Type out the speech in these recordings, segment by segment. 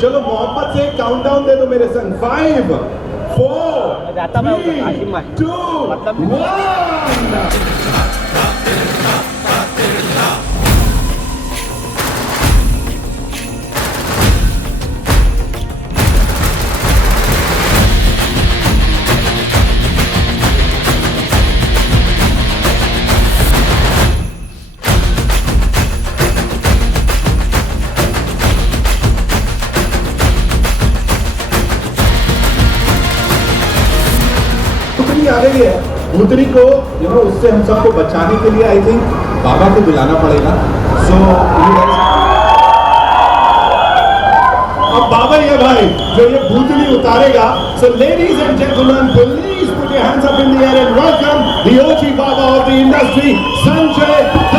चलो मोहब्बत से काउंटडाउन दे दो मेरे संग। 5 4 3 2 1। आ गई है भूतनी को, उससे हम सबको बचाने के लिए आई थिंक बाबा को बुलाना पड़ेगा। सो अब बाबा ही है भाई जो ये भूतनी उतारेगा। So ladies and gentleman, please put your hands up in the air and welcome the OG Baba of the industry, Sanjay Dutt.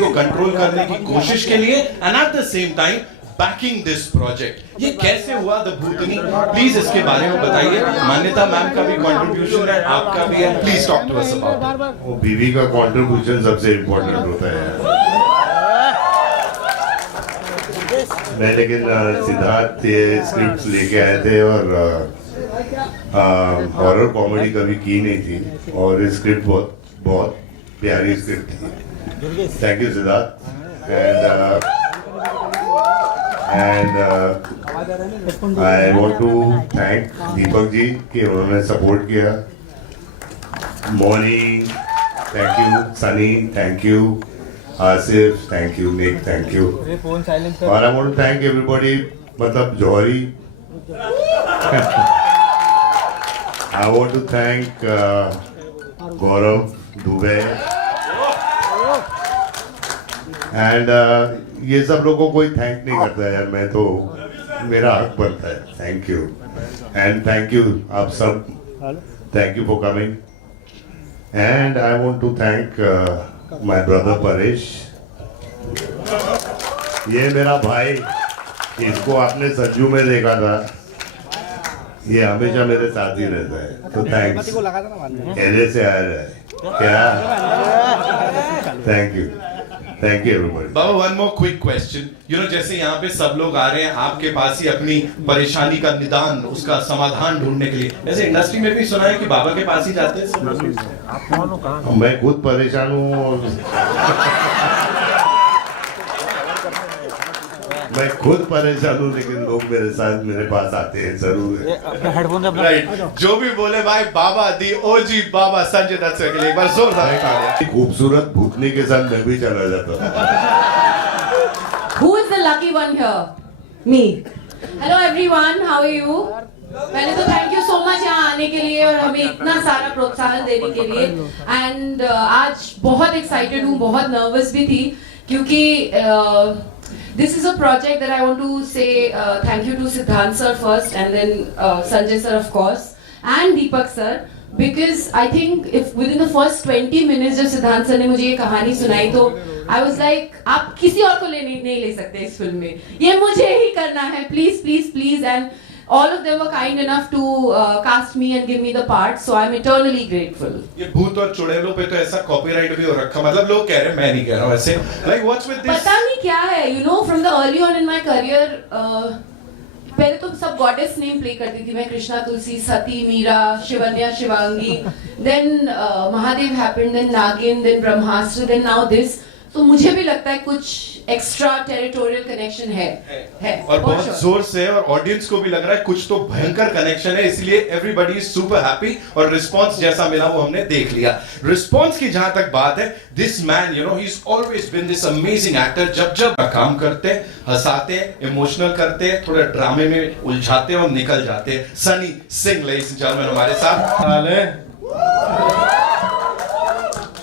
को कंट्रोल करने की कोशिश के लिए and at the same time backing this project. ये कैसे हुआ द भूतनी, प्लीज इसके बारे में बताइए। मान्यता मैम का भी कंट्रीब्यूशन है, आपका भी है, please talk to us about. वो बीवी का कंट्रीब्यूशन सबसे इम्पोर्टेंट होता है। मैं लेकिन सिद्धार्थ ये स्क्रिप्ट लेके आए थे और हॉरर कॉमेडी कभी की नहीं थी और ये स्क्रिप्ट बहुत प्यारी स्क्रिप्ट थी। Thank you, Siddharth, and I want to thank Deepak ji कि उन्होंने सपोर्ट किया। Moni, thank you, Sunny, thank you, Asif, thank you, Nick, thank you, और I want to thank everybody, मतलब जौहरी। I want to thank Gaurav Dubey and ये सब लोगों को कोई थैंक नहीं करता है यार, मैं तो मेरा हक बनता है। Thank you and thank you आप सब, thank you for coming and I want to thank my brother Paresh. ये मेरा भाई, इसको आपने सज्जू में देखा था, ये हमेशा मेरे साथ ही रहता है, तो थैंक्स। कहने से आया है क्या? Thank you everybody. Baba one more quick question, जैसे यहाँ पे सब लोग आ रहे हैं आपके पास ही अपनी परेशानी का निदान, उसका समाधान ढूंढने के लिए, ऐसे इंडस्ट्री में भी सुना है कि बाबा के पास ही जाते हैं सब लोग। मैं खुद परेशान हूँ और मैं खुद परेशान हूँ, लेकिन लोग मेरे पास आते हैं जरूर। राइट, जो भी बोले भाई बाबा दी ओजी बाबा संजय दत्त के लिए एक बार जोरदार तालियां। खूबसूरत भूतनी के साथ मैं भी चला जाता। Who is the lucky one here? Me. Hello everyone, how are you? पहले तो थैंक यू सो मच यहाँ आने के लिए और हमें इतना सारा प्रोत्साहन देने के लिए। एंड आज बहुत एक्साइटेड हूँ, बहुत नर्वस भी थी क्योंकि this is a project that I want to say thank you to Siddhant sir first and then Sanjay sir of course and Deepak sir, because I think if within the first 20 minutes जब सिद्धांत sir ने मुझे ये कहानी सुनाई तो I was like आप किसी और को नहीं ले सकते इस फिल्म में, ये मुझे ही करना है, please please please. And all of them were kind enough to cast me and give me the part, so I'm eternally grateful. ये भूत और चुड़ैलों पे तो ऐसा कॉपीराइट भी हो रखा, मतलब लोग कह रहे हैं, मैं नहीं कह रहा हूँ ऐसे, like what's with this? पता नहीं क्या है, from the early on in my career, पहले तो सब गॉडेस नेम प्ले करती थी मैं, कृष्णा, तुलसी, सती, Meera, Shivanya, Shivangi, then Mahadev happened, then नागिन, then Brahmastra, then now this। तो मुझे भी लगता है कुछ एक्स्ट्रा टेरिटोरियल कनेक्शन है और बहुत जोर से, और ऑडियंस को भी लग रहा है कुछ तो भयंकर कनेक्शन है, इसलिए एवरीबॉडी इज सुपर हैप्पी। और रिस्पांस जैसा मिला वो हमने देख लिया। रिस्पांस की जहां तक बात है, this man he is always been this amazing actor. जब काम करते, हंसाते, इमोशनल करते, थोड़े ड्रामे में उलझाते और निकल जाते। Sunny Singh ladies and gentleman हमारे साथ।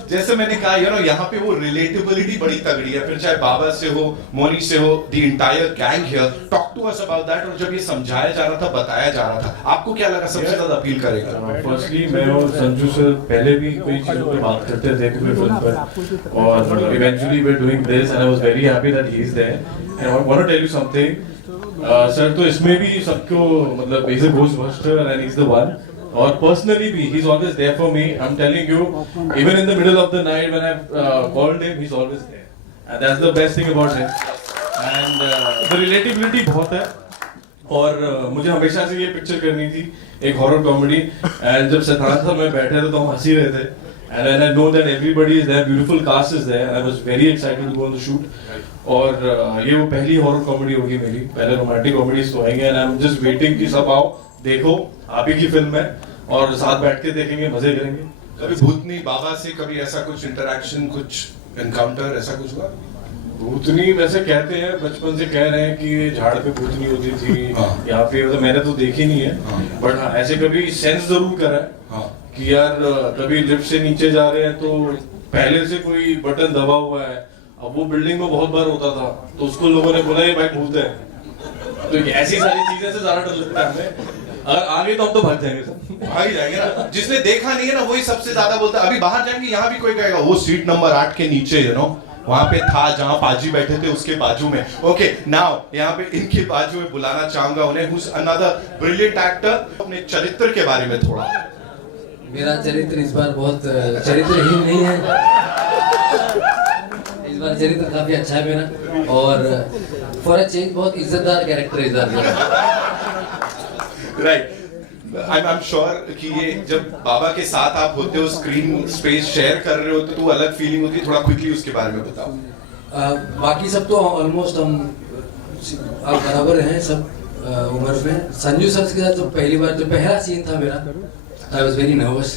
जैसे मैंने कहा यहाँ पे वो रिलेटेबिलिटी बड़ी तगड़ी है, फिर चाहे बाबा से हो, मोनी से हो, the entire gang here, talk to us about that. और जब ये समझाया जा रहा था, बताया जा रहा था, आपको क्या लगा सबसे ज्यादा अपील करेगा? फर्स्टली मैं और संजू सर पहले भी कोई चीजों पे बात करते थे पूरे फिल्म पर, और eventually we are doing this and I was very happy that he is there. And I want to tell you something sir, तो इसमें भी सबको मतलब is a ghostbuster and he is the one. और personally भी he is always there for me. I'm telling you, even in the middle of the night when I've called him, he's always there, and that's the best thing about him. And the relatability बहुत है, और मुझे हमेशा से ये picture करनी थी, एक हॉरर कॉमेडी। एंड जब सिद्धांत साहब में बैठे थे तो हम हंसी रहे थे, and I know that everybody is there, beautiful cast is there, and I was very excited to go on the shoot. और ये वो पहली हॉरर कॉमेडी होगी मेरी, पहले रोमांटिक कॉमेडीज तो आएंगे, and I am just waiting कि सब आओ देखो, आप ही की फिल्म है और साथ बैठ के देखेंगे, मजे करेंगे। कभी भूतनी बाबा से कभी ऐसा कुछ इंटरेक्शन, कुछ एनकाउंटर ऐसा कुछ हुआ? भूतनी वैसे कहते हैं, बचपन से कह रहे हैं कि झाड़ पे भूतनी होती थी, हाँ। यहाँ पे तो मैंने तो देखी नहीं है, हाँ। बट हाँ ऐसे कभी सेंस जरूर करा है हाँ। कि यार कभी लिफ्ट से नीचे जा रहे हैं तो पहले से कोई बटन दबा हुआ है। अब वो बिल्डिंग में बहुत बार होता था, तो उसको लोगों ने बोला ये भाई भूत है। तो ऐसी सारी चीजें से ज्यादा डर लगता है हमें। अगर आगे तो हम तो भाग जाएंगे सर, भाग जाएंगे ना। जिसने देखा नहीं है ना वही सबसे ज्यादा बोलता है। अभी बाहर जाएंगे, यहाँ भी कोई कहेगा वो सीट नंबर 8 के नीचे वहां पे था जहां पाजी बैठे थे, उसके बाजू में। ओके, नाउ यहाँ पे इनके बाजू में बुलाना चाहूंगा उन्हें, who's another brilliant actor। अपने चरित्र के बारे में थोड़ा। मेरा चरित्र इस बार बहुत चरित्रहीन नहीं है, इस बार चरित्र काफी अच्छा है मेरा, और फॉर अ चेंज बहुत इज्जतदार कैरेक्टर है इस बार। राइट, आई एम श्योर कि ये जब बाबा के साथ आप होते हो, स्क्रीन स्पेस शेयर कर रहे होते, तो वो अलग फीलिंग होती है। थोड़ा क्विकली उसके बारे में बताओ। बाकी सब तो ऑलमोस्ट हम अब बराबर हैं सब उम्र में। संजू सर के साथ जो पहली बार जो पहला सीन था मेरा, आई वॉज वेरी नर्वस।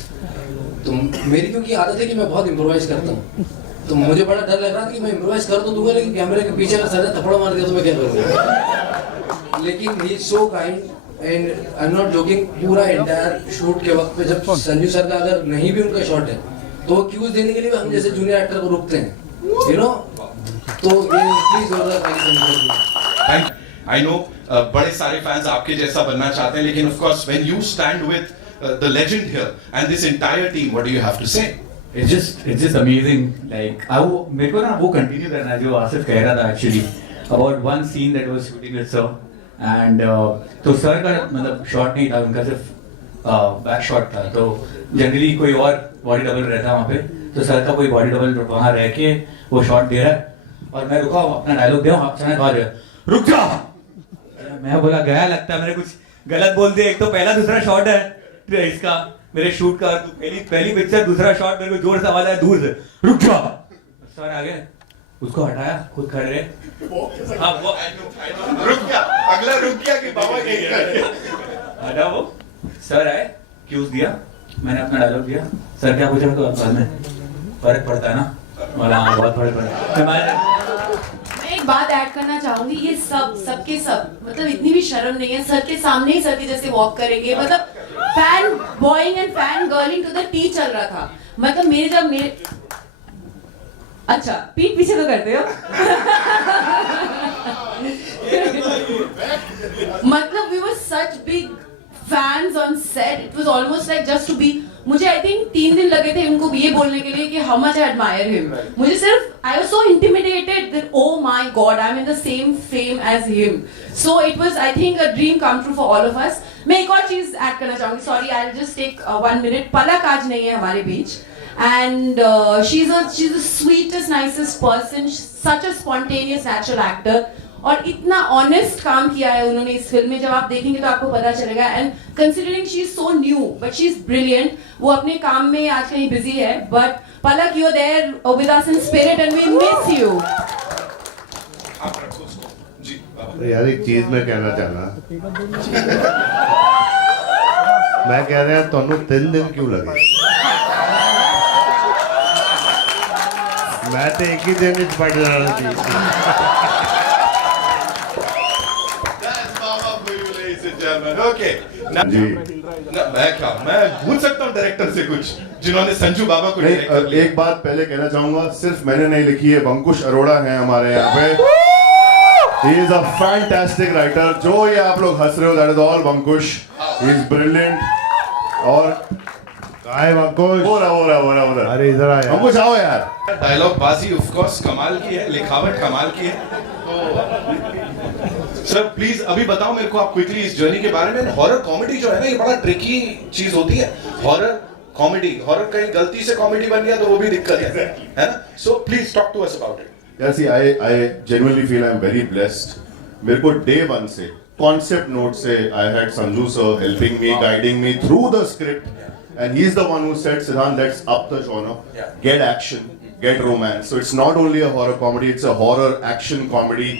तो मेरी क्योंकि आदत है कि मैं बहुत इम्प्रोवाइज करता हूँ, तो मुझे बड़ा डर लग रहा था कि मैं इम्प्रोवाइज कर तो दूंगा, लेकिन कैमरे के पीछे अगर सर थप्पड़ मार दिया तो मैं क्या करूँगा। लेकिन he is so kind and I am not joking. पूरा एंटायर शूट के वक्त पे जब संजू सर का अगर नहीं भी उनका शॉट है तो वो क्यूज देने के लिए हम जैसे जूनियर एक्टर को रोकते हैं, यू नो। तो ये प्लीज ऑर्डर आई नो बड़े सारे फैंस आपके जैसा बनना चाहते हैं, लेकिन of course when you stand with the legend here and this entire team, what do you have to say? It's just amazing. Like मेरे को ना वो कंटिन्यू करना है जो आसिफ कह रहा था actually about one scene that was shooting with sir and तो सर का मतलब शॉट नहीं था, उनका सिर्फ बैक शॉट था। तो जनरली कोई और बॉडी डबल रहता वहाँ पे, तो सर का कोई बॉडी डबल वहाँ रह के वो शॉट दे रहा है, और मैं रुका अपना डायलॉग दे अचानक कहा रुक जा। मैं बोला गया लगता है मैंने कुछ गलत बोल दिया। एक तो पहला दूसरा शॉट है इसका मेरे शूट का, पहली पिक्चर दूसरा शॉट, मेरे को जोर से आवाज आया दूर से रुक जा। सर आ गए, उसको हटाया, खुद खड़े रहे। हाँ वो रुक गया, अगला रुक गया कि बाबा के हटा वो। सर आए, क्यूज दिया, मैंने अपना डायलॉग दिया। सर क्या पूछा तो बाद में फर्क पड़ता है ना, वाला बहुत फर्क पड़ता है। मैं एक बात ऐड करना चाहूंगी, ये सबके सब मतलब इतनी भी शर्म नहीं है, सर के सामने ही सर के जैसे वॉक करेंगे। मतलब fanboying and fangirling to the T चल रहा था। मतलब मेरे अच्छा पीठ पीछे तो करते हो मतलब we were such big fans on set, it was almost like just to be. मुझे आई थिंक 3 दिन लगे थे उनको ये बोलने के लिए कि how much I admire him. मुझे सिर्फ I was so intimidated that oh my god I am in the same fame as him. So it was I think a dream come true for all of us. मैं एक और चीज add करना चाहूंगी, sorry I will just take 1 minute. Palak आज नहीं है हमारे बीच, and she's the sweetest, nicest person, such a spontaneous, natural actor, और इतना ऑनेस्ट काम किया है उन्होंने इस फिल्म में। जब आप देखेंगे तो आपको पता चलेगा। And considering she is so new but she is brilliant. वो अपने काम में आज कहीं बिजी है, but Palak you are there with us in spirit and we miss you. यार एक चीज मैं कहना चाहना, मैं कह रहा ਤੁਹਾਨੂੰ 3 दिन क्यों लगे? मैं तो एक ही दिन में पढ़ रहा थी। ladies and gentlemen. Okay. जी मैं भूल सकता हूँ डायरेक्टर से कुछ जिन्होंने संजू बाबा को डायरेक्ट कर नहीं, लिया। एक बात पहले कहना चाहूंगा, सिर्फ मैंने नहीं लिखी है, वंकुश अरोड़ा हैं हमारे यहाँ पे। He is a fantastic writer. जो ये आप लोग हंस रहे हो, that is all वंकुश. He is brilliant. और काय वंकुश, हो रहा। अरे इधर आ यार। वंकुश आओ यार। डायलॉग बाजी ऑफ कोर्स कमाल की है, लिखावट कमाल की है। तो सर प्लीज अभी बताओ मेरे को आप क्विकली इस जर्नी के बारे में। हॉरर कॉमेडी जो है ना, ये बड़ा ट्रिकी चीज होती है। हॉरर कॉमेडी, हॉरर कहीं गलती से कॉमेडी बन गया तो वो भी दिक्कत है ना? So please talk to us about it. Yeah, see, I genuinely feel I'm very blessed. मेरे को day one से concept note से I had Sanju sir helping me, guiding me through the script, and he's the one who said, "Siddhant, let's up the genre, get action, get romance." So it's not only a horror comedy; it's a horror action comedy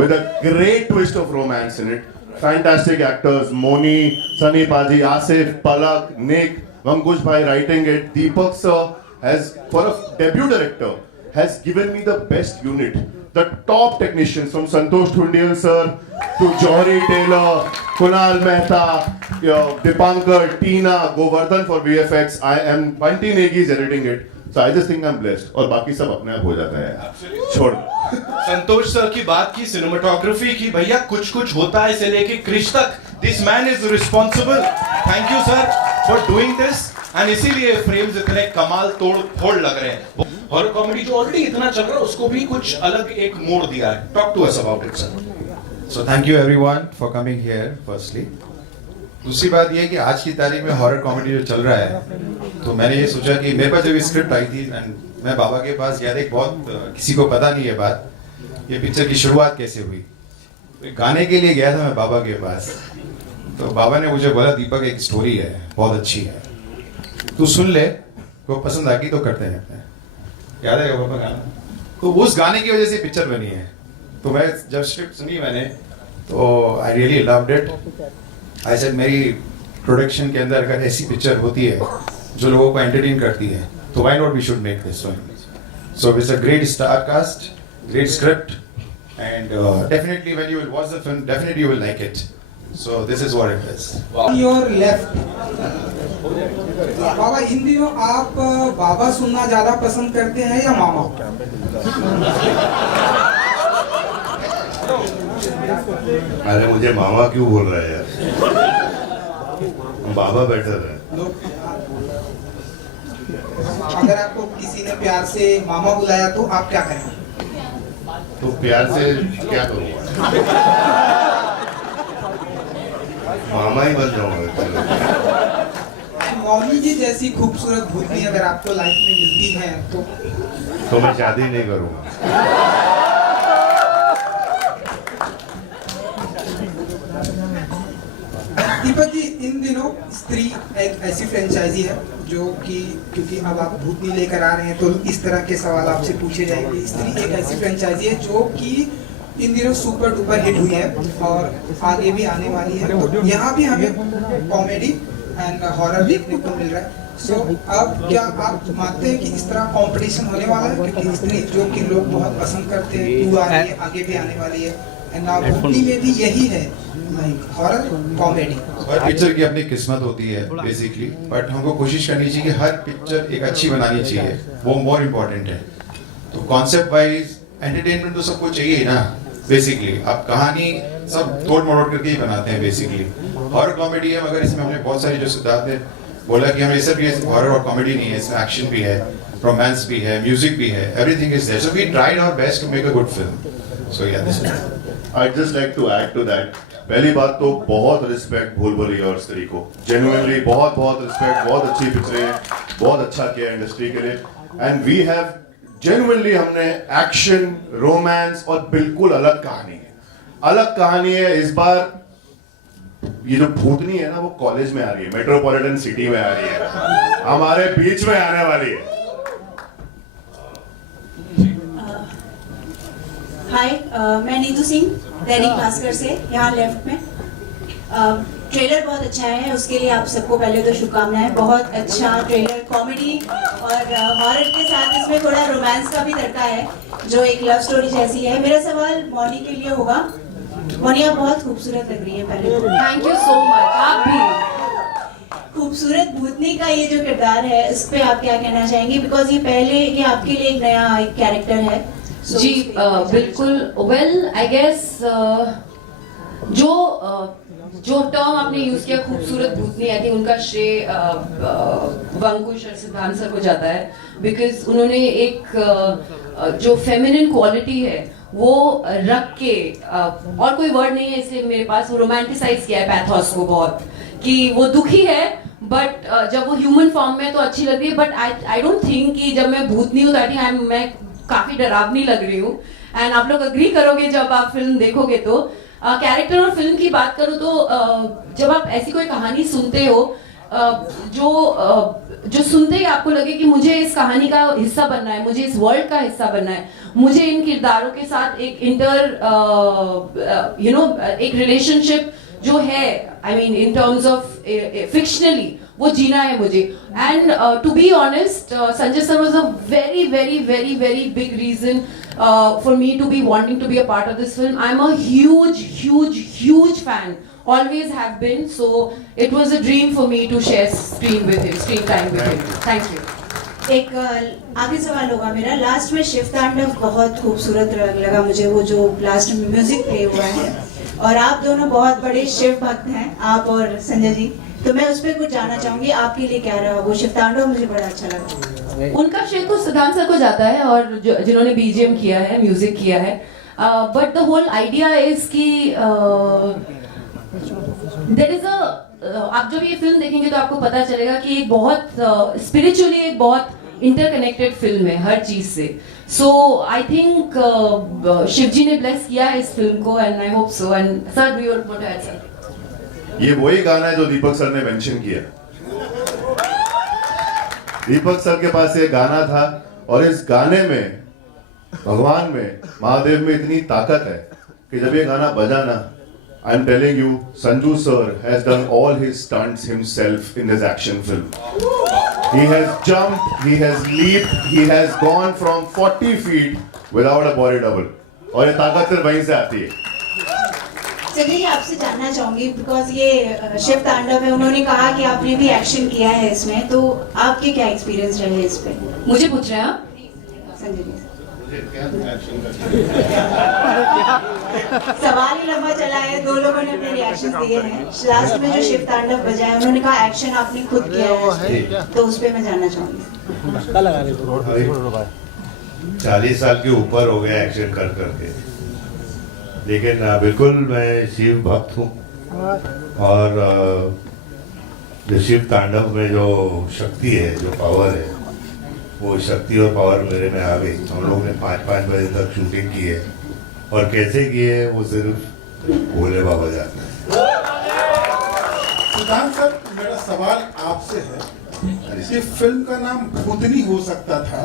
with a great twist of romance in it. Fantastic actors: Moni, Sunny Paji, Asif, Palak, Nick, Vankush bhai writing it. Deepak sir has, for a debut director, has given me the best unit. The top technicians from Santosh Thundial sir to Johri Taylor, Kunal Mehta, Dipankar, Tina, Govardhan for VFX. Bunty Negi is editing it. So I just think I'm blessed. और बाकी सब अपने आप हो जाता है। छोड़। संतोष sir की बात की, सिनेमाटोग्राफी की, भैया कुछ कुछ होता है से लेके क्रिश तक। This man is responsible. Thank you sir for doing this. And इसीलिए फ्रेम्स इतने कमाल तोड़ फोड़ लग रहे हैं। हॉरर कॉमेडी जो ऑलरेडी इतना चल रहा है उसको भी कुछ अलग एक मोड़ दिया है। Talk to us about it sir. So thank you everyone for coming here firstly. दूसरी बात ये है कि आज की तारीख में हॉरर कॉमेडी जो चल रहा है, तो मैंने ये सोचा कि मेरे पास जब स्क्रिप्ट आई थी एंड मैं बाबा के पास गया था, एक बहुत किसी को पता नहीं है बात, ये पिक्चर की शुरुआत कैसे हुई। तो गाने के लिए गया था मैं बाबा के पास, तो बाबा ने मुझे बोला दीपक एक स्टोरी है बहुत अच्छी है, तू सुन ले, वो पसंद आ गई तो करते हैं। याद है बाबा गाना? तो उस गाने की वजह से पिक्चर बनी है। तो मैं जब स्क्रिप्ट सुनी मैंने, तो I really loved it. I said मेरी प्रोडक्शन के अंदर अगर ऐसी पिक्चर होती है जो लोगों को एंटरटेन करती है, तो why not we should make this one. So it's a great star cast, great script, and definitely when you will watch the film definitely you will like it. So this is what it is. Your left Baba, इन दिनों आप बाबा सुनना ज्यादा पसंद करते हैं या मामा? अरे मुझे मामा क्यों बोल रहा है यार? बाबा बेटर है। अगर आपको किसी ने प्यार से मामा बुलाया तो आप क्या करें? तो प्यार से क्या करूँगा? मामा ही बन जाऊंगा। मौनी जी जैसी खूबसूरत भूतनी अगर आपको लाइफ में मिलती है तो मैं शादी नहीं करूँगा। दीपक जी, इन दिनों स्त्री एक ऐसी फ्रेंचाइजी है जो कि, क्योंकि अब आप भूतनी लेकर आ रहे हैं तो इस तरह के सवाल आपसे पूछे जाएंगे। स्त्री एक ऐसी फ्रेंचाइजी है जो कि इन दिनों सुपर डुपर हिट हुई है और आगे भी आने वाली है। तो यहाँ भी हमें कॉमेडी एंड हॉरर देखने को मिल रहा है। सो अब क्या आप मानते हैं कि इस तरह कंपटीशन होने वाला है? क्योंकि स्त्री जो कि लोग बहुत पसंद करते हैं, टू आ रही है, आगे भी आने वाली है, एंड नाउ भूतनी में भी यही है, हॉरर कॉमेडी। हर पिक्चर की अपनी किस्मत होती है बेसिकली, बट हमको कोशिश करनी चाहिए कि हर पिक्चर एक अच्छी बनानी चाहिए, वो मोर इम्पोर्टेंट है। तो कॉन्सेप्ट वाइज एंटरटेनमेंट तो सबको चाहिए ही ना बेसिकली। आप कहानी सब तोड़ मरोड़ करके ही बनाते हैं बेसिकली। हॉरर कॉमेडी है, मगर इसमें हमने बहुत सारी, जो सिद्धार्थ ने बोला कि हमें सिर्फ ये हॉरर और कॉमेडी नहीं है, इसमें एक्शन भी है, रोमांस भी है, म्यूजिक भी है, everything is there. So we tried our best to make a good film. So yeah this I'd just like to add to that. पहली बात तो बहुत रिस्पेक्ट भूल भुलैया और स्त्री को, जेन्युइनली बहुत बहुत रिस्पेक्ट। बहुत अच्छी पिक्चरें हैं, बहुत अच्छा किया इंडस्ट्री के लिए, एंड वी हैव जेन्युइनली, हमने एक्शन, रोमांस और बिल्कुल अलग कहानी है। अलग कहानी है इस बार। ये जो भूतनी है ना, वो कॉलेज में आ रही है, मेट्रोपॉलिटन सिटी में आ रही है, हमारे बीच में आने वाली है। हाय, मैं नीतू सिंह, दैनिक भास्कर से, यहाँ लेफ्ट में। ट्रेलर बहुत अच्छा है, उसके लिए आप सबको पहले तो शुभकामनाएं। बहुत अच्छा ट्रेलर, कॉमेडी और हॉरर के साथ इसमें थोड़ा रोमांस का भी तड़का है, जो एक लव स्टोरी जैसी है। मेरा सवाल मौनी के लिए होगा मोनी आप बहुत खूबसूरत लग रही है पहले तो। थैंक यू सो मच, आप भी। खूबसूरत भूतनी का ये जो किरदार है इस पे आप क्या कहना चाहेंगे, बिकॉज ये पहले ये आपके लिए एक नया एक कैरेक्टर है। So, जी बिल्कुल। वेल आई गेस जो टर्म आपने यूज किया खूबसूरत भूतनी, आई थिंक उनका श्रेय वंकुश और सिद्धांत सर को जाता है, बिकॉज उन्होंने एक जो फेमिनिन क्वालिटी है वो रख के और कोई वर्ड नहीं है इसलिए मेरे पास, वो रोमांटिसाइज किया है पैथोस को बहुत, कि वो दुखी है बट जब वो ह्यूमन फॉर्म में तो अच्छी लग रही है, बट आई डोंट थिंक कि जब मैं भूतनी हूँ तो आई थिंक मैं काफी डरावनी लग रही हूँ। एंड आप लोग अग्री करोगे जब आप फिल्म देखोगे तो। कैरेक्टर और फिल्म की बात करूँ तो जब आप ऐसी कोई कहानी सुनते हो जो सुनते ही आपको लगे कि मुझे इस कहानी का हिस्सा बनना है, मुझे इस वर्ल्ड का हिस्सा बनना है, मुझे इन किरदारों के साथ एक एक रिलेशनशिप जो है, I mean in terms of fictionally वो जीना है मुझे। And to be honest Sanjay sir was a very very very very big reason for me to be wanting to be a part of this film. I'm a huge fan, always have been, so it was a dream for me to share screen time with him. Thank you. एक आखिरी सवाल होगा मेरा। Last में शिव तांडव बहुत खूबसूरत लगा मुझे, वो जो लास्ट में म्यूजिक प्ले हुआ है, और आप दोनों बहुत बड़े शिव भक्त हैं, आप और संजय जी, तो मैं उस पर कुछ जानना चाहूंगी आपके लिए क्या रहा वो शिव तांडव। मुझे बड़ा अच्छा लगा। उनका श्रेय तो सिद्धांत सर को जाता है और जिन्होंने बीजीएम किया है, म्यूजिक किया है, but the whole idea is कि देयर इज आप जब ये फिल्म देखेंगे तो आपको पता चलेगा कि एक बहुत स्पिरिचुअली एक बहुत इंटरकनेक्टेड फिल्म है हर चीज से। सो आई थिंक शिव जी ने ब्लेस किया है इस फिल्म को, and I hope so. And sir we want to add sir, ये वही गाना है जो दीपक सर ने मेंशन किया। दीपक सर के पास ये गाना था, और इस गाने में भगवान में महादेव में इतनी ताकत है कि जब ये गाना बजा ना, I am telling you, Sanju sir has done all his stunts himself in this action film. He has jumped, he has leaped, he has gone from 40 feet without a body double, और ये ताकत सिर्फ वहीं से आती है। चलिए आपसे जानना चाहूंगी, बिकॉज ये शिव तांडव है, उन्होंने कहा कि आपने भी एक्शन किया है इसमें, तो आपके क्या एक्सपीरियंस रहे इस पे? मुझे पूछ रहे हैं आप? संजय जी सवाल ही लंबा चला है, दो लोगों ने अपने रिएक्शंस दिए हैं। लास्ट में जो शिव तांडव बजाया उन्होंने कहा एक्शन आपने खुद किया है, तो उस पे मैं जानना चाहूंगी। 40 साल के ऊपर हो गया एक्शन कर करके, लेकिन बिल्कुल मैं शिव भक्त हूँ, और जो शिव तांडव में जो शक्ति है, जो पावर है, वो शक्ति और पावर मेरे में आ गई। हम लोग ने 5-5 बजे तक शूटिंग की है, और कैसे की है वो सिर्फ भोले बाबा जानते हैं। सिद्धांत सर, मेरा सवाल आपसे है, इस फिल्म का नाम भूतनी हो सकता था,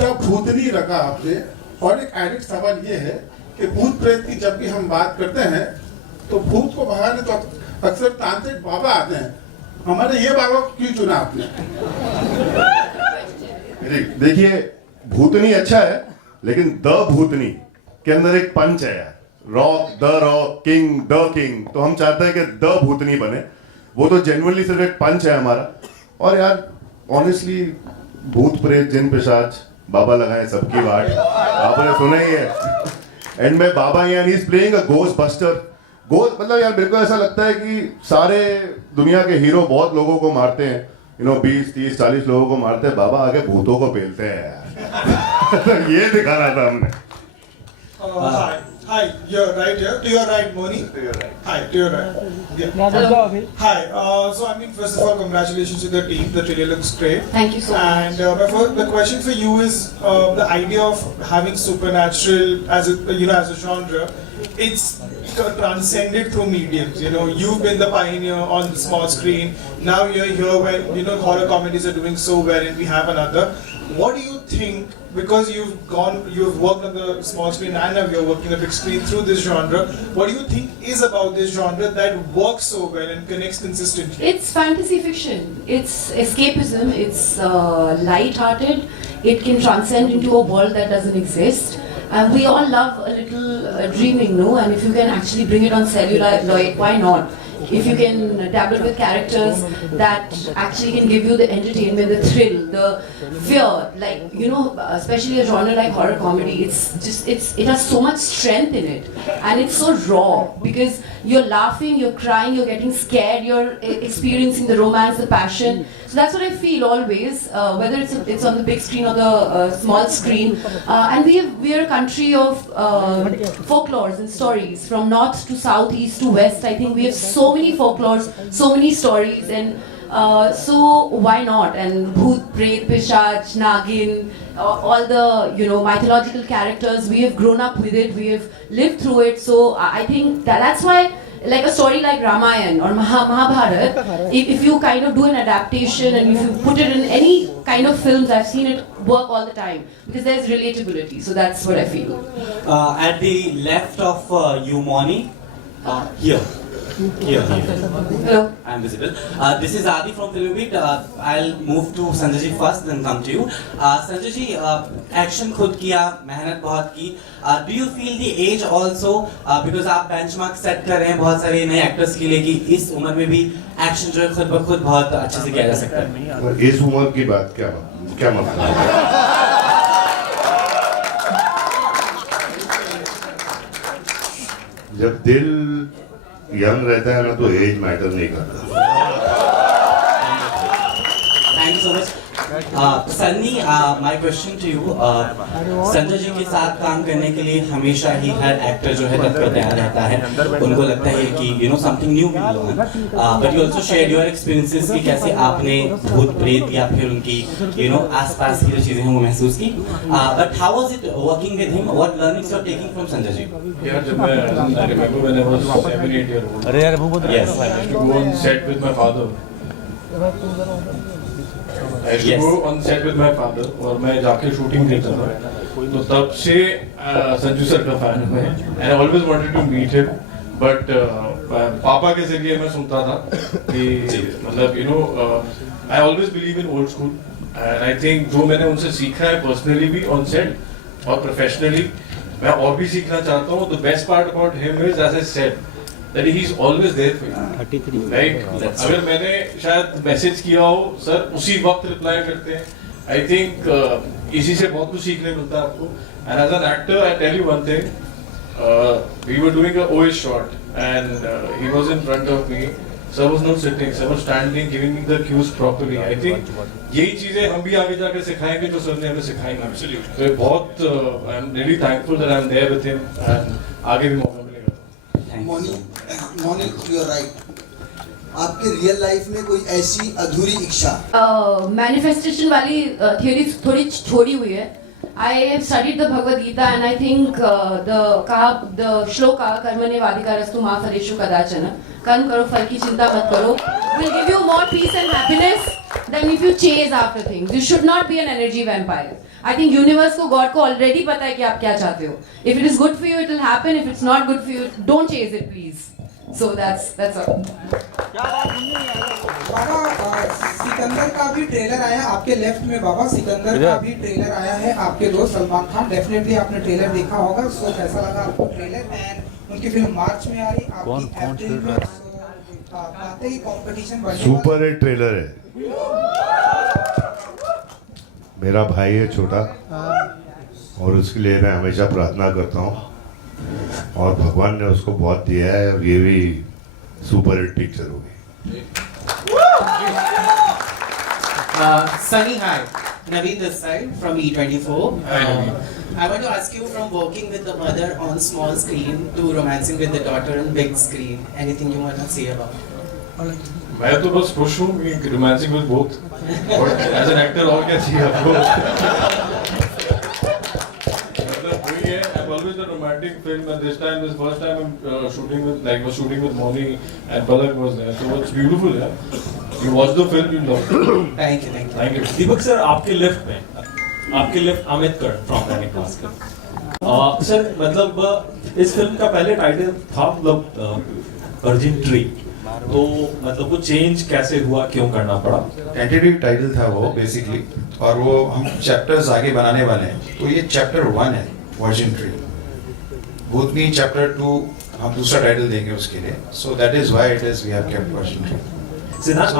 द भूतनी रखा आपने, और एक एडिट सवाल ये है कि भूत प्रेत की जब भी हम बात करते हैं तो भूत को भगाने तो अक्सर तांत्रिक बाबा आते हैं, हमारे ये बाबा को क्यों चुना आपने? देखिए, भूतनी अच्छा है, लेकिन द भूतनी के अंदर एक पंच है यार, rock the rock, king the king, तो हम चाहते हैं कि द भूतनी बने। वो तो जेन्युइनली सिर्फ एक पंच है हमारा। और यार ऑनेस्टली, भूत प्रेत जिन पिशाच बाबा लगाए सबकी वाट, आपने सुना ही है। एंड में बाबा यानी is playing a ghost buster. Ghost मतलब यार मेरे को ऐसा लगता है कि सारे दुनिया के हीरो बहुत लोगों को मारते हैं, 20, 30, 40 लोगों को मारते हैं, बाबा आगे भूतों को पेलते हैं यार। ये दिखाना था हमने। Hi, you're right here. To your right, Moni. To your right. Hi, to your right. Yeah. Hello. Hi. So I mean, first of all, congratulations to the team. The trailer looks great. Thank you so much. And the question for you is the idea of having supernatural as a genre. It's transcended through mediums. You've been the pioneer on the small screen. Now you're here when horror comedies are doing so well, and we have another. What do you think? Because you've worked on the small screen and now you're working on the big screen through this genre. What do you think is about this genre that works so well and connects consistently? It's fantasy fiction. It's escapism. It's light-hearted. It can transcend into a world that doesn't exist. And we all love a little dreaming, no? And if you can actually bring it on celluloid, why not? If you can dabble with characters that actually can give you the entertainment, the thrill, the fear, like, you know, especially a genre like horror comedy, it has so much strength in it, and it's so raw because you're laughing, you're crying, you're getting scared, you're experiencing the romance, the passion. So that's what I feel always, whether it's on the big screen or the small screen. And we are a country of folklores and stories from north to south, east to west. I think we have so many folklores, so many stories, and so why not? And Bhoot, Pret, Pishach, Nagin, all the, you know, mythological characters, we have grown up with it, we have lived through it. So I think that's why, like a story like Ramayana or Mahabharata, if you kind of do an adaptation and if you put it in any kind of films, I've seen it work all the time because there's relatability. So that's what I feel. At the left of you, Moni, here. Hello. I'm visible. This is Adi from Filmbeat. I'll move to Sanjay ji first, then come to you. Sanjay ji, action खुद किया, मेहनत बहुत की. Do you feel the age also? Because आप benchmark set कर रहे हैं बहुत सारे नए actors के लिए कि इस उम्र में भी action जो है खुद ब खुद बहुत अच्छे से किया जा सकता है. इस उम्र की बात क्या मतलब है? जब दिल यंग रहता है ना तो एज मैटर नहीं करता. Thank you so much. Sunny, my question to you. Sanjay ji के साथ काम करने के लिए हमेशा ही हर एक्टर जो है तत्पर तैयार रहता है. उनको लगता है कि you know something new will learn. But you also shared your experiences कि कैसे आपने भूत प्रेत या फिर उनकी you know आसपास की जो चीजें हैं वो महसूस की. But how was it working with him? What learnings you are taking from Sanjay ji? Yeah, I remember when I was 7-8 years old. Yes. I used to go on set with my father. I used to go on set with my father और मैं जाके shooting देखता था. तो तब से Sanju sir का fan हूँ मैं. And I always wanted to meet him. But पापा के जरिए मैं सुनता था कि मतलब you know I always believe in old school. And I think जो मैंने उनसे सीखा है personally भी on set और professionally मैं और भी सीखना चाहता हूँ. The best part about him is, as I said, that he's always there for you. Like अगर मैंने शायद मैसेज किया हो सर उसी वक्त रिप्लाई करते हैं. I think इसी से बहुत कुछ सीखने मिलता है आपको. And as an actor, I tell you one thing. We were doing a OS shot and he was in front of me. Sir was not sitting. Sir was standing, giving me the cues properly. I think यही चीजें हम भी आगे जाके सिखाएंगे जो sir ने हमें सिखाएंगे. Absolutely. तो बहुत I'm really thankful that I'm there with him and आगे भी मौका मिलेगा. Moni, you're right. आपके रियल लाइफ में कोई ऐसी अधूरी इच्छा? मैनिफेस्टेशन वाली थियोरी थोड़ी छोड़ी हुई है. I have studied the Bhagavad Gita and I think the shloka कर्मण्य वाधिकारस्तु मा फलेषु कदाचन कर्म करो फल की चिंता मत करो will give you more peace and happiness than if you chase after things. You should not be an energy vampire. I think universe को God को already पता है कि आप क्या चाहते हो. If it is good for you, it will happen. If it's not good for you, don't chase it, please. So that's all. बाबा सिकंदर का भी ट्रेलर आया आपके लेफ्ट में. बाबा सिकंदर का भी ट्रेलर आया है. आपके दोस्त सलमान खान, डेफिनेटली आपने ट्रेलर देखा होगा. सो कैसा लगा आपको ट्रेलर? एंड उनकी फिल्म मार्च में आ रही, आपकी अप्रैल में. बातें ही कंपटीशन बढ़ने वाला. सुपर हिट ट्रेलर है. मेरा भाई है छोटा और उसके लिए मैं हमेशा प्रार्थना करता हूँ और भगवान ने उसको बहुत दिया है और ये भी सुपर हिट पिक्चर होगी. Sunny, hi. Naveed this side from E24. I want to ask you, from working with the mother on small screen to romancing with the daughter on big screen, anything you want to say about it? मैं तो बस खुश हूँ कि romancing with both. But as an actor और क्या चाहिए आपको? मतलब वही है. I've always done romantic film and this time is first time I'm shooting with Moni and Palak was there. So it's beautiful, yeah. You watch the film, you love it. Thank you. Thank you. Deepak sir, आपके left Amit कर from Dainik Bhaskar. Sir मतलब इस film का पहले title था मतलब Arjun tree, तो मतलब वो चेंज कैसे हुआ, क्यों करना पड़ा? टेंटेटिव टाइटल था वो बेसिकली, और वो हम चैप्टर्स आगे बनाने वाले हैं. तो ये चैप्टर 1 है वर्जिन ट्री। भूतनी चैप्टर 2 हम दूसरा टाइटल देंगे उसके लिए, so that is why it is we have kept virgin tree. Siddharth,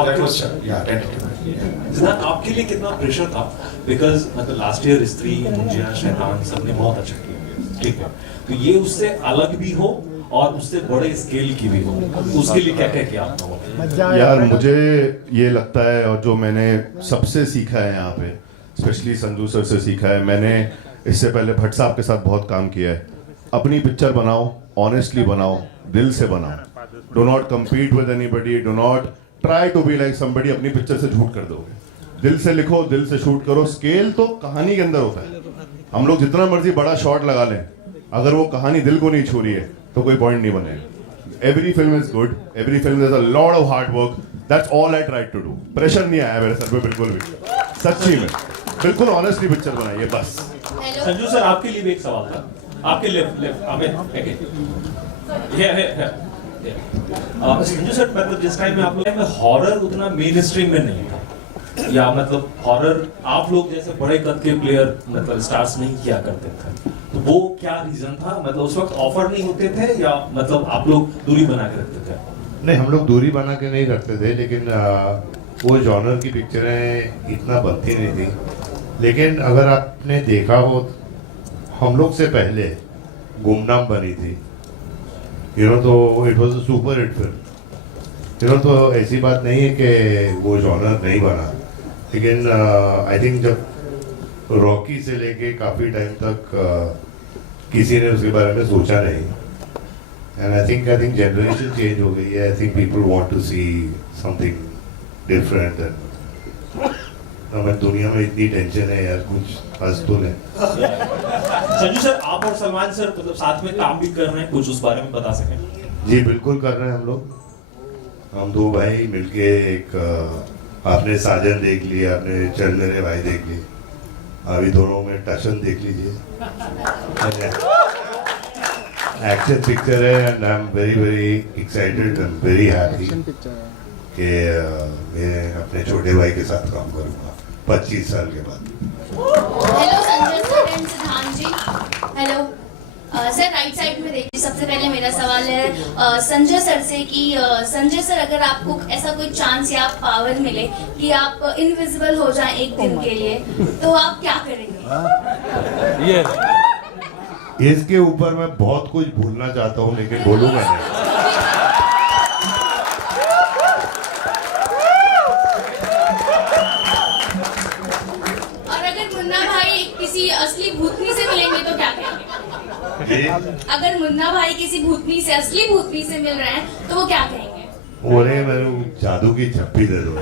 Siddharth आपके लिए कितना प्रेशर था? बिकॉज मतलब लास्ट ईयर स्त्री, मुंजिया, शैतान सबने बहुत अच्छा किया, ठीक है, तो ये उससे अलग भी हो और उससे बड़े स्केल की भी हो, उसके लिए क्या क्या किया आपने? यार मुझे ये लगता है, और जो मैंने सबसे सीखा है यहाँ पे, स्पेशली संजू सर से सीखा है, मैंने इससे पहले भट्ट साहब के साथ बहुत काम किया है, अपनी पिक्चर बनाओ, ऑनेस्टली बनाओ, दिल से बनाओ, do not compete with anybody, do not try to be like somebody. अपनी पिक्चर से झूठ कर दोगे, दिल से लिखो, दिल से शूट करो। स्केल तो कहानी के अंदर होता है, हम लोग जितना मर्जी बड़ा शॉट लगा लें, अगर वो कहानी दिल को नहीं छू रही है तो कोई पॉइंट नहीं बनेगा। Every film is good, every film is a lot of hard work, that's all I try to do. Pressure नहीं आया मेरे सर पे बिल्कुल भी, सच्ची में, बिल्कुल ऑनेस्टली पिक्चर बनाइए बस। संजू सर, आपके लिए भी एक सवाल था, आपके लेफ्ट संजू सर, मतलब जिस टाइम में आप लोग में हॉरर उतना मेन स्ट्रीम में नहीं था, या मतलब हॉरर आप लोग जैसे बड़े कद के प्लेयर मतलब स्टार्स नहीं किया करते थे, तो वो क्या रीजन था? मतलब उस वक्त ऑफर नहीं होते थे या मतलब आप लोग दूरी बना के रखते थे? नहीं, हम लोग दूरी बना के नहीं रखते थे, लेकिन वो जॉनर की पिक्चरें इतना बनती नहीं थी। लेकिन अगर आपने देखा हो, हम लोग से पहले गुमनाम बनी थी, तो it was a super hit film, तो ऐसी बात नहीं है कि वो जॉनर नहीं बना। लेकिन आई थिंक जब रॉकी से लेके काफ़ी टाइम तक किसी ने उसके बारे में सोचा नहीं, and I think generation change हो गई है। I think people want to see something different. हमें दुनिया में इतनी टेंशन है यार, कुछ हंस तो ले। संजू सर, आप और सलमान सर मतलब साथ में काम भी कर रहे हैं, कुछ उस बारे में बता सकें? जी बिल्कुल कर रहे हैं हम लोग, हम दो भाई मिलके एक आपने साजन देख लिया, आपने चल मेरे भाई देख ली, अभी दोनों में टशन देख लीजिए। एक्शन पिक्चर है and I am very very excited and very happy कि मैं अपने छोटे भाई के साथ काम करूंगा 25 साल के बाद। हेलो संजय सर एंड सिद्धांत जी। हेलो सर, राइट साइड में देखिए। सबसे पहले मेरा सवाल है संजय सर से कि संजय सर, अगर आपको ऐसा कोई चांस या पावर मिले कि आप इनविजिबल हो जाएं एक दिन के लिए, तो आप क्या करेंगे? इसके ऊपर मैं बहुत कुछ भूलना चाहता हूँ, लेकिन बोलूंगा नहीं। और अगर मुन्ना भाई किसी असली भूतनी से मिलेंगे तो क्या कहेंगे? अगर मुन्ना भाई किसी भूतनी से, असली भूतनी से मिल रहे हैं तो वो क्या कहेंगे? बोले मेरे जादू की झप्पी दे दो।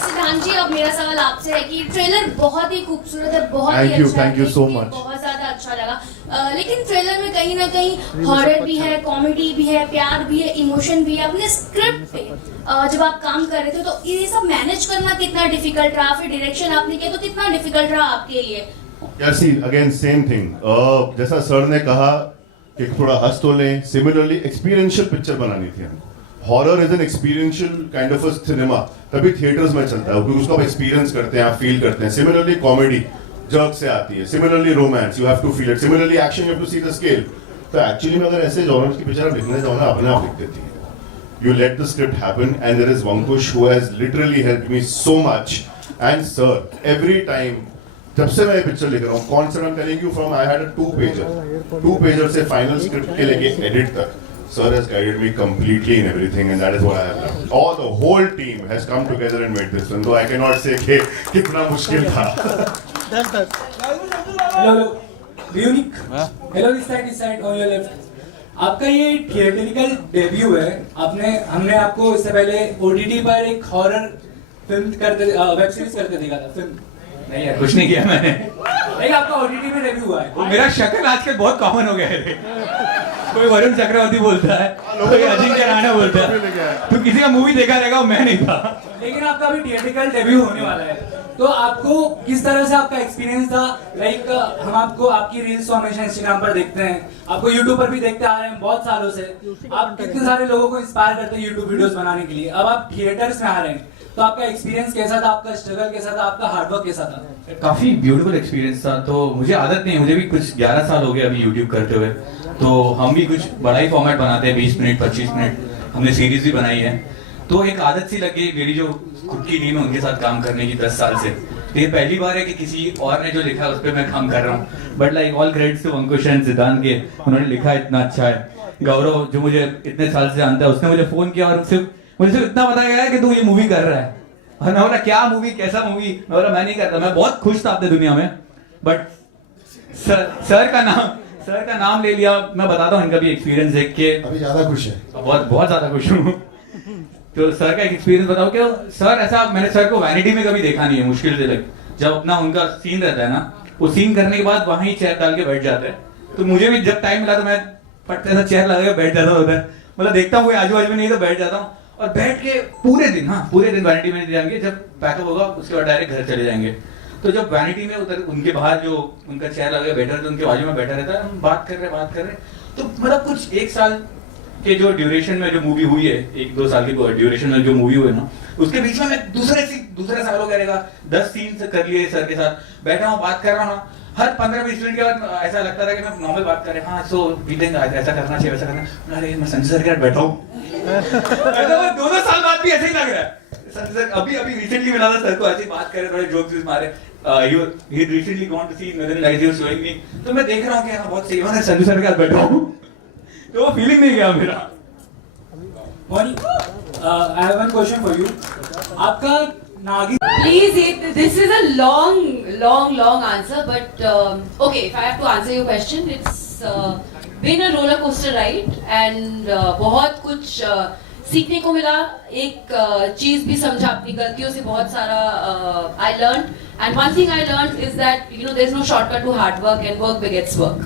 सिद्धांत जी, अब मेरा सवाल आपसे है कि ट्रेलर बहुत ही खूबसूरत है, बहुत ही अच्छा है, थैंक यू सो मच, बहुत ज्यादा अच्छा लगा। लेकिन ट्रेलर में कहीं ना कहीं हॉरर भी है, कॉमेडी भी है, प्यार भी है, इमोशन भी है। अपने स्क्रिप्ट पे जब आप काम कर रहे थे तो ये सब मैनेज करना कितना डिफिकल्ट रहा? फिर डायरेक्शन आपने किया तो कितना डिफिकल्ट रहा आपके लिए? यार सी अगेन सेम थिंग, जैसा सर ने कहा कि थोड़ा हंस तो लें, सिमिलरली एक्सपीरियंशियल पिक्चर बनानी थी हमें। Horror is an experiential kind of a cinema, तभी थिएटर्स में चलता है क्योंकि उसको आप एक्सपीरियंस करते हैं, आप फील करते हैं। सिमिलरली कॉमेडी जर्क से आती है, similarly romance you have to feel it, similarly action you have to see the scale. तो एक्चुअली में अगर ऐसे जॉनर्स की पिक्चर आप लिखने जाओ ना, अपने आप लिख देती है। You let the script happen, and there is Vankush who has literally helped me so much. And sir, every time, जब से मैं ये पिक्चर लिख रहा हूँ, concept I'm telling you from, I had a 2-pager से final script के लेके edit तक, sir has guided me completely in everything, and that is what I have done. All the whole team has come together and made this film, so I cannot say कि कितना मुश्किल था. Hello, Unique. Hello, this side on your left. आपका ये theatrical debut है। हमने आपको इससे पहले ओटीटी पर एक हॉरर फिल्म करते, वेब सीरीज करते देखा था। फिल्म नहीं यार, कुछ नहीं किया मैंने। नहीं, आपका ओटीटी में डेब्यू हुआ है। वो मेरा शक्ल आजकल बहुत कॉमन हो गया है। कोई वरुण चक्रवर्ती बोलता है, कोई अजिंक्य राणा बोलता है, तो किसी का मूवी देखा रहेगा, मैं नहीं था। लेकिन आपका अभी थिएटरिकल डेब्यू होने वाला है, तो आपको किस तरह से आपका एक्सपीरियंस था? लाइक हम आपको आपकी रील्स तो हमेशा इंस्टाग्राम पर देखते हैं, आपको यूट्यूब पर भी देखते आ रहे हैं बहुत सालों से। आप कितने सारे लोगों को इंस्पायर करते हैं यूट्यूब वीडियोस बनाने के लिए। अब आप थिएटर्स में आ रहे हैं, तो तो आपका एक्सपीरियंस कैसा था, आपका स्ट्रगल कैसा था, आपका हार्डवर्क कैसा था? काफ़ी ब्यूटीफुल एक्सपीरियंस था। तो मुझे आदत नहीं है, मुझे भी कुछ 11 साल हो गए अभी यूट्यूब करते हुए। तो हम भी कुछ बड़ा ही फॉर्मेट बनाते हैं, 20 मिनट 25 मिनट, हमने सीरीज भी बनाई है। तो एक आदत सी लग गई, मेरी जो खुद की टीम है उनके साथ काम करने की 10 साल से। तो ये पहली बार है कि किसी और ने जो लिखा है उस पर मैं काम कर रहा हूँ। But like all credits to Ankush and Siddhant के, उन्होंने लिखा इतना अच्छा है। गौरव जो मुझे इतने साल से जानता है, उसने मुझे फ़ोन किया और मुझे सिर्फ इतना बताया गया है कि तू ये मूवी कर रहा है। और मैं बोला क्या मूवी, कैसा मूवी? मैं बोला मैं नहीं करता। मैं बहुत खुश था अपने दुनिया में, बट सर का नाम ले लिया। मैं बताता हूँ इनका भी एक्सपीरियंस देख के अभी ज्यादा खुश है, बहुत ज्यादा खुश हूँ। तो सर का एक एक्सपीरियंस बताओ कि सर ऐसा, मैंने सर को वैनिटी में कभी देखा नहीं है, मुश्किल से लग जब अपना उनका सीन रहता है ना, वो सीन करने के बाद वहीं चेयर डाल के बैठ जाते हैं। तो मुझे भी जब टाइम मिला तो मैं पटते से चेयर लगा के बैठ जाता होता है, मतलब देखता हूँ कोई आजू बाजू में नहीं तो बैठ जाता हूँ और बैठ के पूरे दिन वैनिटी में जाएंगे। जब पैकअप होगा उसके बाद डायरेक्ट घर चले जाएंगे। तो जब वैनिटी में उधर उनके बाहर जो उनका चेयर लगा बैठा रहता है, उनके बाजू में बैठा रहता है, हम बात कर रहे हैं। तो मतलब कुछ 1 साल के जो ड्यूरेशन में जो मूवी हुई है, 1-2 साल की ड्यूरेशन में जो मूवी हुई है ना, उसके बीच में मैं दूसरे सालों करेगा 10 सीन कर लिए सर के साथ, बैठा हूँ बात कर रहा हूँ। हर 15-20 मिनट के बाद ऐसा लगता था कि मैं नॉर्मल बात कर रहे, हाँ सो बीतेंगे, ऐसा करना चाहिए वैसा करना। अरे मैं संजय सर के साथ बैठा हूँ। 2 साल बाद भी ऐसे ही लग रहा है। संजय सर अभी रिसेंटली मिला था सर को, ऐसे ही बात कर रहे, थोड़े जोक्स मारे। he recently gone to see Northern Lights, he was showing me। तो मैं देख रहा हूँ कि हाँ बहुत सही, मैं संजय सर के साथ बैठा हूँ। तो वो फीलिंग नहीं गया मेरा। Moni, I have one question for you. आपका नागिन। Please, this is a long answer, but okay, if I have to answer your question, it's been a roller coaster ride and बहुत कुछ सीखने को मिला। एक चीज भी समझा, अपनी गलतियों से बहुत सारा I learned, and one thing I learned is that there's no shortcut to hard work and work begets work.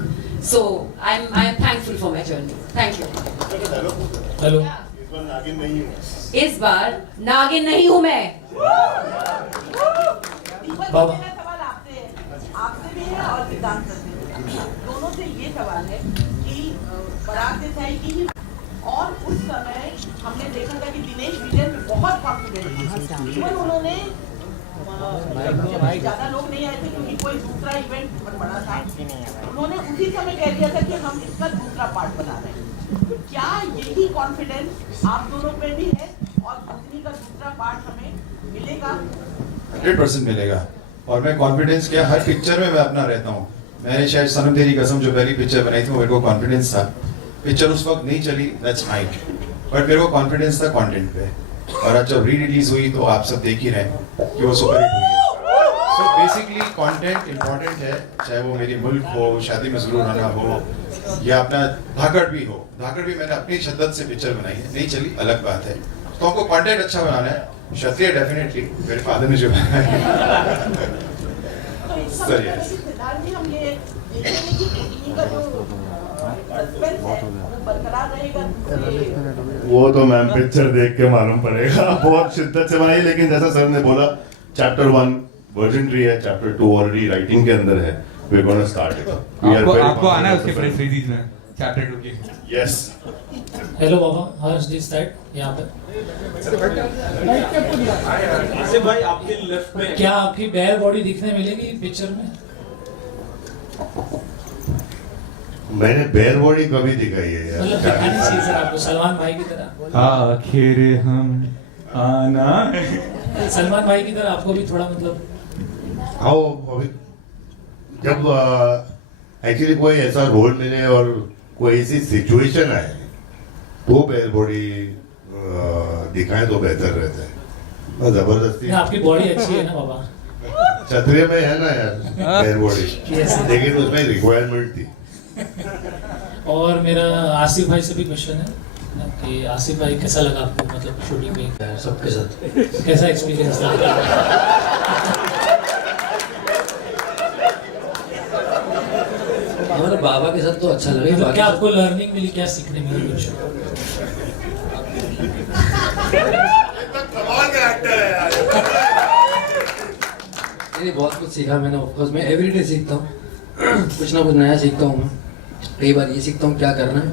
So I am thankful for my journey. Thank you. Hello. इस बार नागिन नहीं हूँ मैं। बाबा आपसे भी है और सिद्धांत से भी, दोनों से ये सवाल है कि बारात से जाएगी और उस समय हमने देखा था कि दिनेश विजय में बहुत कॉन्फिडेंट, इवन उन्होंने ज्यादा लोग नहीं आए थे क्योंकि कोई दूसरा इवेंट बहुत बड़ा था, उन्होंने उसी समय कह दिया था कि हम इसका दूसरा पार्ट बना रहे हैं। क्या यही कॉन्फिडेंस आप दोनों पे भी है और भूतनी का दूसरा पार्ट हमें मिलेगा? 100% मिलेगा। और मैं कॉन्फिडेंस क्या, हर पिक्चर में मैं अपना रहता हूँ। मैंने शायद सनम तेरी कसम जो पहली पिक्चर बनाई थी, मेरे को कॉन्फिडेंस था। पिक्चर उस वक्त नहीं चली, दैट्स फाइन, बट मेरे को कॉन्फिडेंस था कंटेंट पे। और अब जब री रिलीज हुई तो आप सब देख ही रहे हैं कि वो सुपर हिट हुई है। सो बेसिकली कंटेंट इंपॉर्टेंट है, चाहे वो मेरी मुल्क हो, शादी में जरूर आना हो, या अपना धाकड़ भी हो। धाकड़ भी मैंने अपनी शिद्दत से पिक्चर बनाई है, नहीं चली अलग बात है। तो हमको कंटेंट अच्छा बनाना है। क्षत्रिय डेफिनेटली मेरे फादर ने जो बनाया है। सर यस, सिद्धांत जी, हम ये देखेंगे कि भूतनी का जो सस्पेंस है वो बरकरार रहेगा। वो तो मैम पिक्चर देख के मालूम पड़ेगा। बहुत शिद्दत से बनाई, लेकिन जैसा सर ने बोला चैप्टर 1 वर्जिनरी है, चैप्टर 2 ऑलरेडी राइटिंग के अंदर है। We are gonna start it. आपको आना है उसके प्रेस रिलीज में चैप्टर 2 की। Yes. Hello Baba, Harsh this side यहाँ पे। आसिफ भाई आपके लेफ्ट में क्या आपकी बेयर बॉडी दिखने मिलेगी पिक्चर में? मैंने बेयर बॉडी कभी दिखाई है यार। मतलब दिखानी चाहिए सर आपको, सलमान भाई की तरह। आखिर हम आना सलमान भाई की तरह आपको भी थोड़ा मतलब। हाँ, अभी जब एक्चुअली कोई ऐसा रोल मिले और कोई ऐसी सिचुएशन आए तो बेयर बॉडी दिखाएं तो बेहतर रहता है। जबरदस्ती आपकी बॉडी अच्छी है ना बाबा, क्षत्रिय में है ना यार बेयर बॉडी, लेकिन उसमें रिक्वायरमेंट थी। और मेरा आसिफ भाई से भी क्वेश्चन है कि आसिफ भाई कैसा लगा आपको, मतलब शूटिंग में सबके साथ कैसा एक्सपीरियंस था? हमारे बाबा के साथ तो अच्छा लगा। तो क्या आपको लर्निंग मिली, क्या सीखने मिली कुछ? नहीं, बहुत कुछ सीखा मैंने। ऑफकोर्स मैं एवरीडे सीखता हूँ, कुछ ना कुछ नया सीखता हूँ मैं। कई बार ये सीखता हूँ क्या करना है,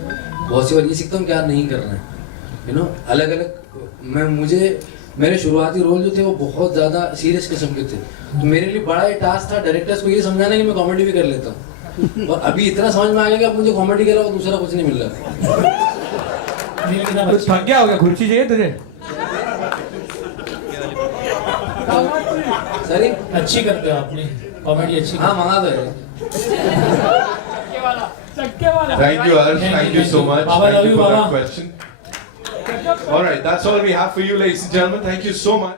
बहुत सी बार ये सीखता हूँ क्या नहीं करना है। अलग अलग मुझे मेरे शुरुआती रोल जो थे वो बहुत ज़्यादा सीरियस किस्म के थे, तो मेरे लिए बड़ा ही टास्क था डायरेक्टर्स को ये समझाना कि मैं कॉमेडी भी कर लेता हूँ। और अभी इतना समझ में आ गया कि अब मुझे कॉमेडी के अलावा दूसरा कुछ नहीं मिल रहा। कुछ थक गया होगा, कुर्सी चाहिए तुझे? सर अच्छी करते हो आपने कॉमेडी, अच्छी। हाँ मंगा दो यार। Thank you, Harsh. Thank you so much. Baba, Thank love you you, for that Baba. question. All right, that's all we have for you, ladies and gentlemen. Thank you so much.